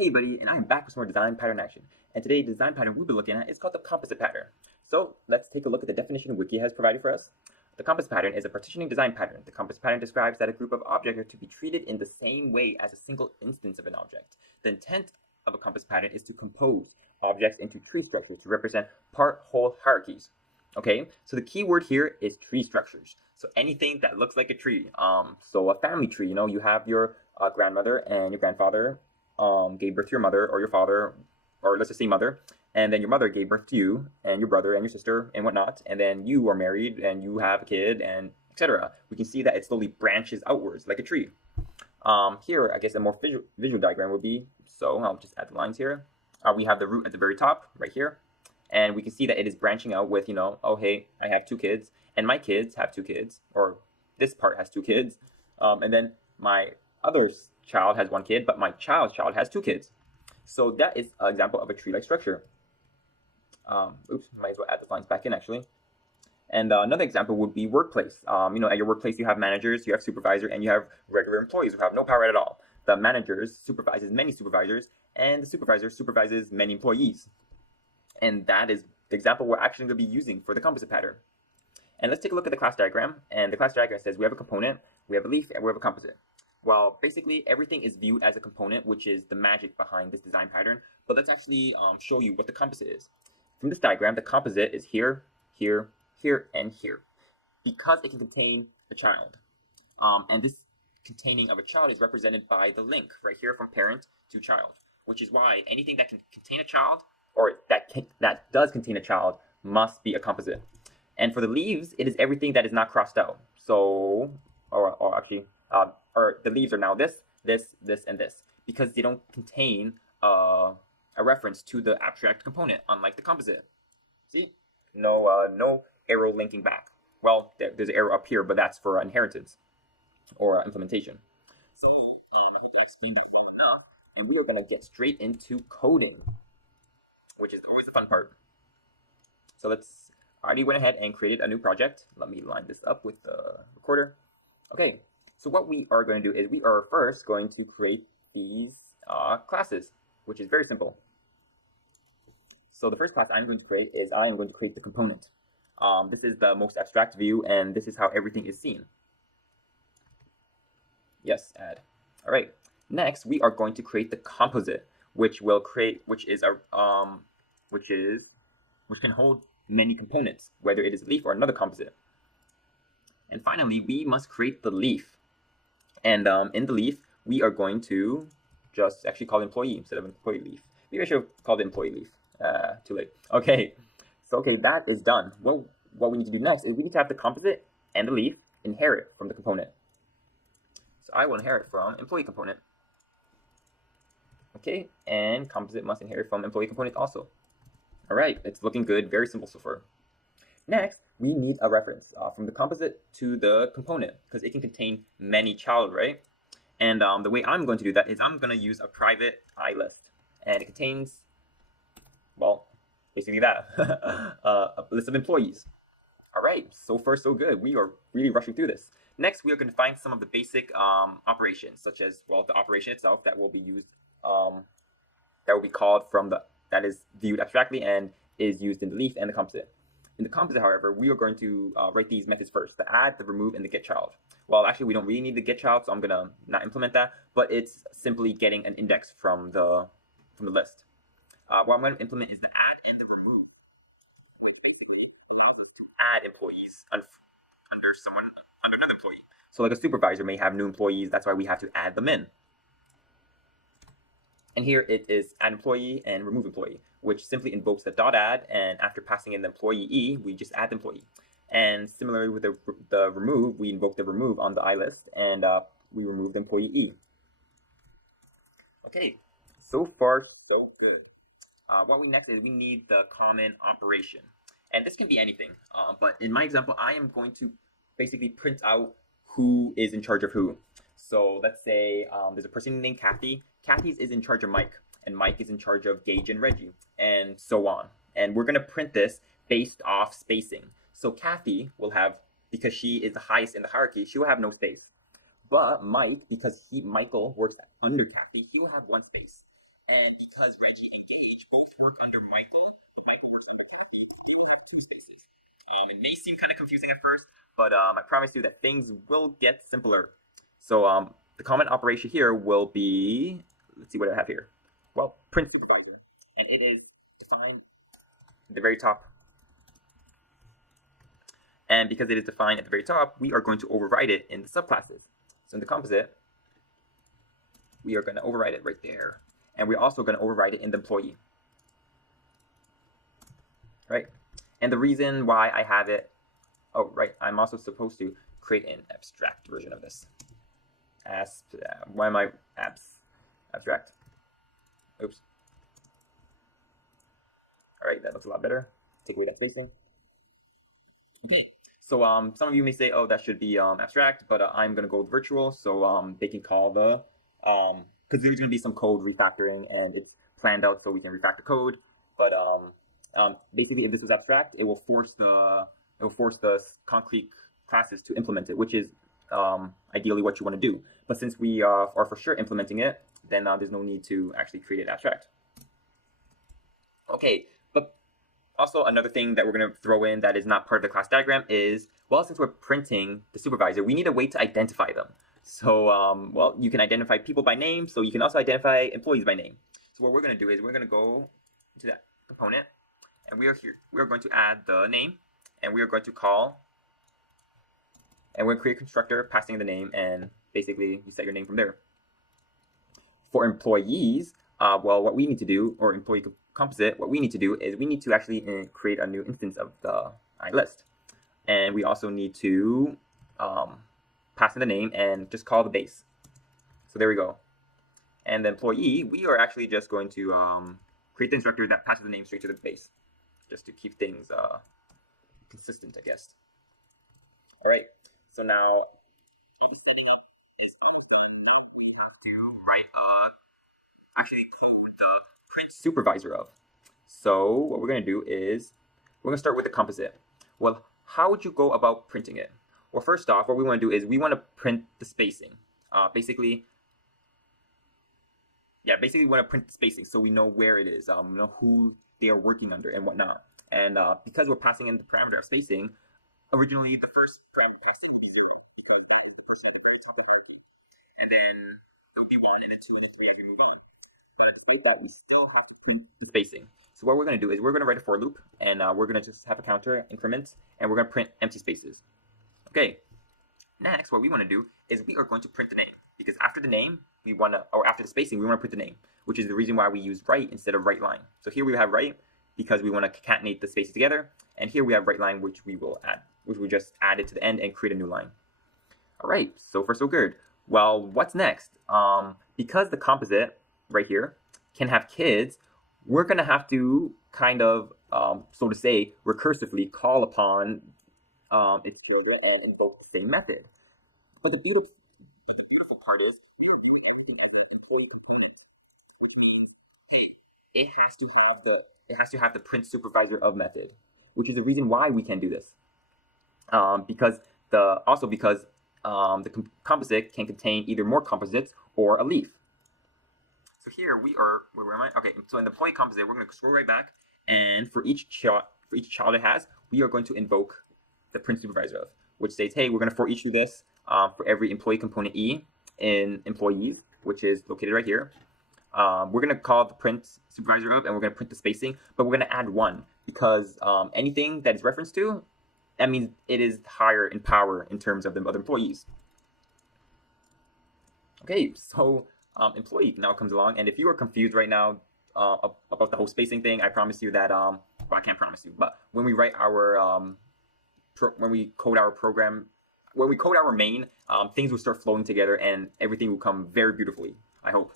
Hey buddy, and I am back with some more design pattern action. And today the design pattern we'll be looking at is called the composite pattern. So let's take a look at the definition Wiki has provided for us. The composite pattern is a partitioning design pattern. The composite pattern describes that a group of objects are to be treated in the same way as a single instance of an object. The intent of a composite pattern is to compose objects into tree structures to represent part-whole hierarchies. Okay, so the key word here is tree structures. So anything that looks like a tree. So a family tree, you have your grandmother and your grandfather gave birth to your mother or your father, or let's just say mother, and then your mother gave birth to you and your brother and your sister and whatnot, and then you are married and you have a kid and etc. We can see that it slowly branches outwards like a tree. Here, I guess a more visual diagram would be, so I'll just add the lines here. We have the root at the very top, right here, and we can see that it is branching out with, oh hey, I have two kids, and my kids have two kids, or this part has two kids, and then my other child has one kid, but my child's child has two kids. So that is an example of a tree-like structure. Oops, might as well add the lines back in actually. And another example would be workplace. At your workplace you have managers, you have supervisor, and you have regular employees who have no power at all. The managers supervises many supervisors, and the supervisor supervises many employees. And that is the example we're actually going to be using for the composite pattern. And let's take a look at the class diagram. And the class diagram says we have a component, we have a leaf, and we have a composite. Well, basically everything is viewed as a component, which is the magic behind this design pattern. But let's actually show you what the composite is. From this diagram, the composite is here, here, here, and here, because it can contain a child. And this containing of a child is represented by the link right here from parent to child, which is why anything that can contain a child, or that does contain a child, must be a composite. And for the leaves, it is everything that is not crossed out. So, or actually, or the leaves are now this, this, this, and this, because they don't contain a reference to the abstract component, unlike the composite. See? No arrow linking back. Well, there's an arrow up here, but that's for inheritance or implementation. So, I hope I explained that well enough, and we are going to get straight into coding, which is always the fun part. So I already went ahead and created a new project. Let me line this up with the recorder. Okay. So what we are going to do is we are first going to create these classes, which is very simple. So the first class I'm going to create is I am going to create the component. This is the most abstract view, and this is how everything is seen. Yes, add. All right. Next, we are going to create the composite, which can hold many components, whether it is a leaf or another composite. And finally, we must create the leaf. And in the leaf, we are going to just actually call it employee instead of employee leaf. Maybe I should have called it employee leaf. Too late. Okay, so that is done. Well, what we need to do next is we need to have the composite and the leaf inherit from the component. So I will inherit from employee component. Okay, and composite must inherit from employee component also. All right, it's looking good. Very simple so far. Next, we need a reference from the composite to the component, because it can contain many child, right? And the way I'm going to do that is I'm going to use a private iList, and it contains, well, basically that, a list of employees. All right, so far so good. We are really rushing through this. Next, we are going to find some of the basic operations, such as, well, the operation itself that will be used, that will be called from that is viewed abstractly and is used in the leaf and the composite. In the composite, however, we are going to write these methods first, the add, the remove, and the get child. Well, actually, we don't really need the get child, so I'm going to not implement that, but it's simply getting an index from the list. What I'm going to implement is the add and the remove, which basically allows us to add employees under another employee. So like a supervisor may have new employees, that's why we have to add them in. And here it is add employee and remove employee, which simply invokes the .add, and after passing in the employee, we just add the employee. And similarly with the remove, we invoke the remove on the iList, and we remove the employee. Okay, so far so good. What we next is we need the common operation. And this can be anything, but in my example, I am going to basically print out who is in charge of who. So let's say there's a person named Kathy. Kathy's is in charge of Mike, and Mike is in charge of Gage and Reggie, and so on. And we're going to print this based off spacing. So Kathy will have, because she is the highest in the hierarchy, she will have no space. But Mike, because Michael works under Kathy, he will have one space. And because Reggie and Gage both work under Michael, Michael works on two spaces. It may seem kind of confusing at first, but I promise you that things will get simpler. So the comment operation here will be, let's see what I have here. Well, print supervisor, and it is defined at the very top. And because it is defined at the very top, we are going to override it in the subclasses. So in the composite, we are going to override it right there. And we're also going to override it in the employee. Right? And the reason why I have it, oh, right, I'm also supposed to create an abstract version of this. Why am I abstract? Oops. All right, that looks a lot better. Take away that spacing. Okay, so some of you may say, oh, that should be abstract, but I'm going to go with virtual, so they can call the, because there's going to be some code refactoring, and it's planned out so we can refactor code, but basically if this was abstract, it will force the concrete classes to implement it, which is ideally what you want to do. But since we are for sure implementing it, then there's no need to actually create it abstract. Okay, but also another thing that we're going to throw in that is not part of the class diagram is, well, since we're printing the supervisor, we need a way to identify them. So, well, you can identify people by name, so you can also identify employees by name. So what we're going to do is we're going to go to that component, and we are going to add the name, and we are going to call, and we're going to create a constructor passing the name, and basically you set your name from there. For employees, well, what we need to do, or employee composite, what we need to do is we need to actually create a new instance of the list. And we also need to pass in the name and just call the base. So there we go. And the employee, we are actually just going to create the instructor that passes the name straight to the base, just to keep things consistent, I guess. All right, so now I'll be setting up this to actually include the print supervisor of. So what we're going to do is we're going to start with the composite. Well, how would you go about printing it? Well, first off, what we want to do is we want to print the spacing. Basically, we want to print the spacing so we know where it is, we know who they are working under and whatnot. And because we're passing in the parameter of spacing, originally the first parameter passing is 0, because that was the first at the very top of our key. And then it would be 1, and then 2, and then 3 as we move on. But with that, you still have to keep the spacing. So what we're going to do is we're going to write a for loop, and we're going to just have a counter increment, and we're going to print empty spaces. Okay. Next, what we want to do is we are going to print the name, because after the name, we want to, or after the spacing, we want to print the name, which is the reason why we use right instead of right line. So here we have right because we want to concatenate the spaces together, and here we have right line, which we will add, which we just added to the end and create a new line. All right, so far so good. Well, what's next? Because the composite right here can have kids, we're going to have to kind of, so to say, recursively call upon its children and invoke the same method. But the beautiful part is we don't have to use the employee component, which means it has to have the print supervisor of method, which is the reason why we can do this. Because the composite can contain either more composites or a leaf. So here we are. Where am I? Okay. So in the employee composite, we're going to scroll right back, and for each child it has, we are going to invoke the print supervisor of, which says, hey, we're going to for each do this for every employee component E in employees, which is located right here. We're going to call the print supervisor of, and we're going to print the spacing, but we're going to add 1 because anything that is referenced to, that means it is higher in power in terms of the other employees. Okay, so employee now comes along, and if you are confused right now about the whole spacing thing, I promise you that, well, I can't promise you, but when we write our, when we code our program, when we code our main, things will start flowing together and everything will come very beautifully, I hope.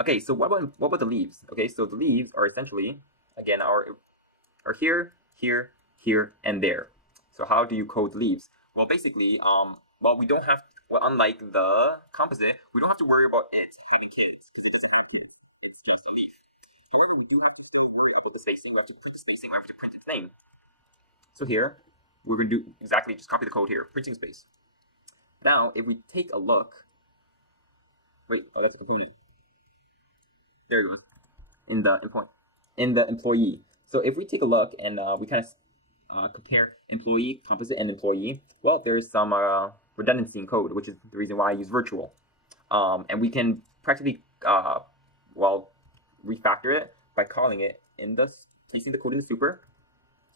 Okay, so what about the leaves? Okay, so the leaves are essentially, again, are here, here, here, and there. So how do you code leaves? Well, basically, well, we don't have, well, unlike the composite, we don't have to worry about it having kids because it doesn't have kids. It's just a leaf. However, we do have to still worry about the spacing. We have to print the spacing. We have to print its name. So here, we're going to do exactly, just copy the code here, printing space. Now, if we take a look, wait, oh, that's a component. There you go. in the employee. So if we take a look and we kind of compare employee, composite, and employee, well, there's some redundancy in code, which is the reason why I use virtual. And we can practically, refactor it by calling it in the, placing the code in the super,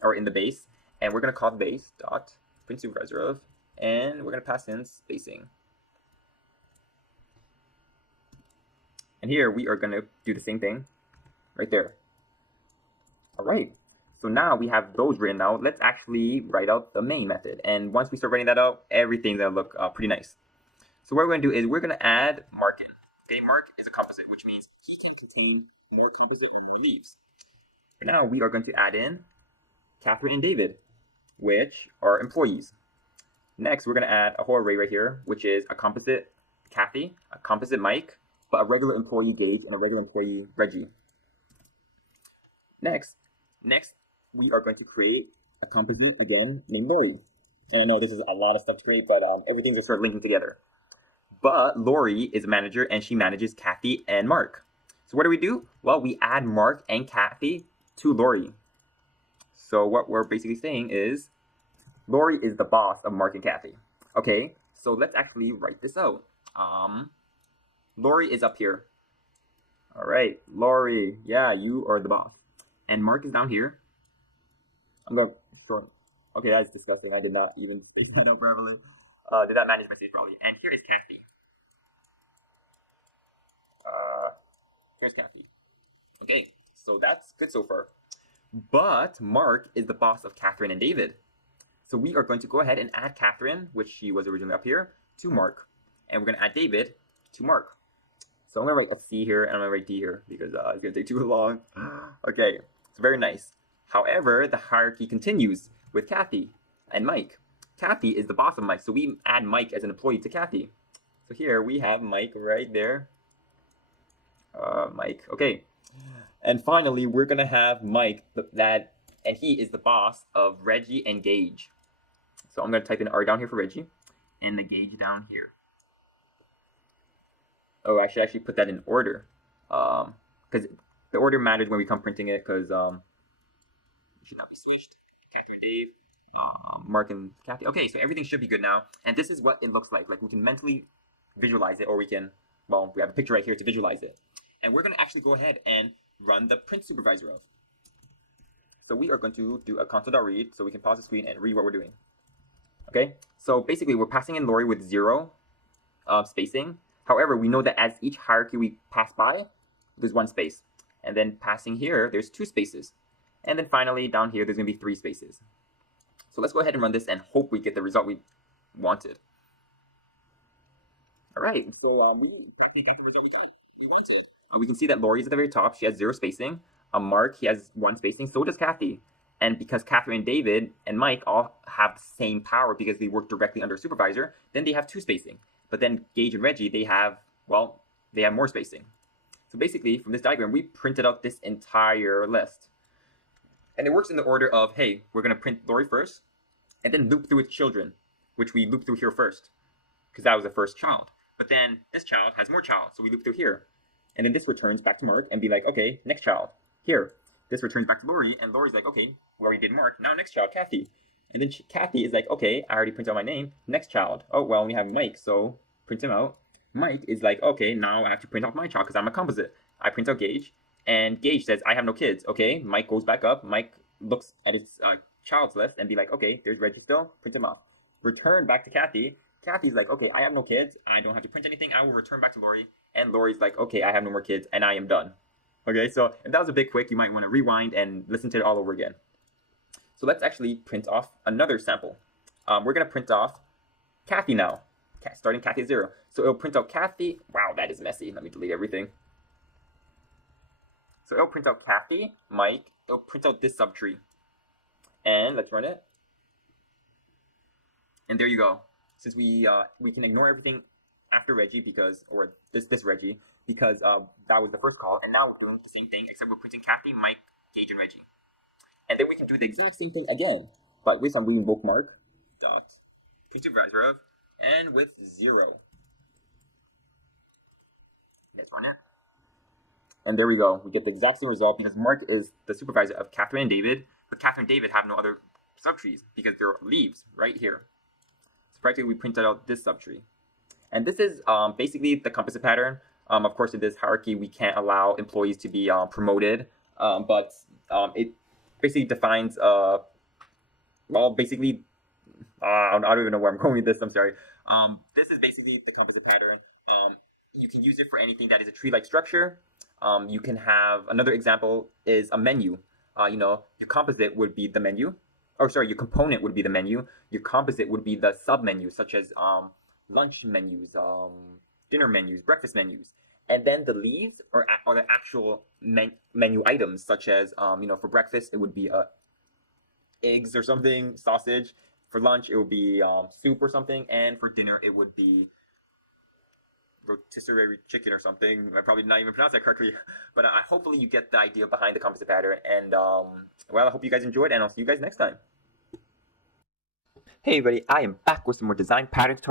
or in the base, and we're going to call the base dot print supervisor of, and we're going to pass in spacing. And here we are going to do the same thing right there. All right. So now we have those written out. Let's actually write out the main method. And once we start writing that out, everything's going to look pretty nice. So what we're going to do is we're going to add Mark in. Okay, Mark is a composite, which means he can contain more composite or more leaves. But now we are going to add in Catherine and David, which are employees. Next, we're going to add a whole array right here, which is a composite Kathy, a composite Mike, but a regular employee Gage, and a regular employee Reggie. Next, we are going to create a composite again named Lori. And I know this is a lot of stuff to create, but everything's will start linking together. But Lori is a manager, and she manages Kathy and Mark. So what do we do? Well, we add Mark and Kathy to Lori. So what we're basically saying is Lori is the boss of Mark and Kathy. Okay, so let's actually write this out. Lori is up here. All right, Lori, yeah, you are the boss. And Mark is down here. I'm going to short. Okay, that's disgusting. I did not even say that out properly. Did not manage my space properly. And here is Kathy. Here's Kathy. Okay, so that's good so far. But Mark is the boss of Catherine and David. So we are going to go ahead and add Catherine, which she was originally up here, to Mark. And we're going to add David to Mark. So I'm going to write a C here, and I'm going to write D here, because it's going to take too long. Okay, it's very nice. However, the hierarchy continues with Kathy and Mike. Kathy is the boss of Mike, so we add Mike as an employee to Kathy. So here we have Mike right there. Mike, okay. And finally, we're going to have Mike, and he is the boss of Reggie and Gage. So I'm going to type in R down here for Reggie, and the Gage down here. Oh, I should actually put that in order, because the order matters when we come printing it, because it should not be switched. Catherine, Dave, Mark, and Kathy. Okay, so everything should be good now, and this is what it looks like. Like, we can mentally visualize it, or we can, well, we have a picture right here to visualize it. And we're going to actually go ahead and run the print supervisor of. So we are going to do a console.read, so we can pause the screen and read what we're doing. Okay, so basically we're passing in Lori with 0 spacing. However, we know that as each hierarchy we pass by, there's 1 space. And then passing here, there's 2 spaces. And then finally, down here, there's going to be 3 spaces. So let's go ahead and run this and hope we get the result we wanted. All right, so we got the result we wanted. We can see that Lori's at the very top. She has 0 spacing. Mark, he has 1 spacing. So does Kathy. And because Catherine and David and Mike all have the same power because they work directly under a supervisor, then they have 2 spacing. But then Gage and Reggie, they have more spacing. So basically, from this diagram, we printed out this entire list. And it works in the order of, hey, we're going to print Lori first, and then loop through its children, which we loop through here first, because that was the first child. But then this child has more child, so we loop through here. And then this returns back to Mark and be like, okay, next child, here. This returns back to Lori, and Lori's like, okay, we already did Mark, now next child, Kathy. And then Kathy is like, okay, I already printed out my name, next child. Oh, well, we have Mike, so print him out. Mike is like, okay, now I have to print out my child because I'm a composite. I print out Gage, and Gage says, I have no kids. Okay, Mike goes back up. Mike looks at his child's list and be like, okay, there's Reggie still, print him out. Return back to Kathy. Kathy's like, okay, I have no kids. I don't have to print anything. I will return back to Lori. And Lori's like, okay, I have no more kids, and I am done. Okay, so if that was a bit quick, you might want to rewind and listen to it all over again. So let's actually print off another sample. We're going to print off Kathy now, starting Kathy at 0. So it'll print out Kathy. Wow, that is messy. Let me delete everything. So it'll print out Kathy, Mike. It'll print out this subtree. And let's run it. And there you go. Since we can ignore everything after Reggie because, or this Reggie, because that was the first call, and now we're doing the same thing, except we're printing Kathy, Mike, Gage, and Reggie. And then we can do the exact same thing again, but with some we invoke Mark dot print supervisor of, and with 0. Let's run it. And there we go. We get the exact same result because Mark is the supervisor of Catherine and David, but Catherine and David have no other subtrees because they're leaves right here. So practically we printed out this subtree. And this is basically the composite pattern. Of course, in this hierarchy, we can't allow employees to be promoted, but it basically defines, well, basically, I don't even know where I'm going with this, I'm sorry. This is basically the composite pattern. You can use it for anything that is a tree-like structure. You can have, another example is a menu. Your composite would be the menu. Or sorry, your component would be the menu. Your composite would be the sub-menu, such as lunch menus, dinner menus, breakfast menus. And then the leaves are the actual menu items, such as, for breakfast, it would be eggs or something, sausage. For lunch, it would be soup or something. And for dinner, it would be rotisserie chicken or something. I probably did not even pronounce that correctly. But hopefully you get the idea behind the composite pattern. And, well, I hope you guys enjoyed, and I'll see you guys next time. Hey everybody, I am back with some more design pattern tutorials.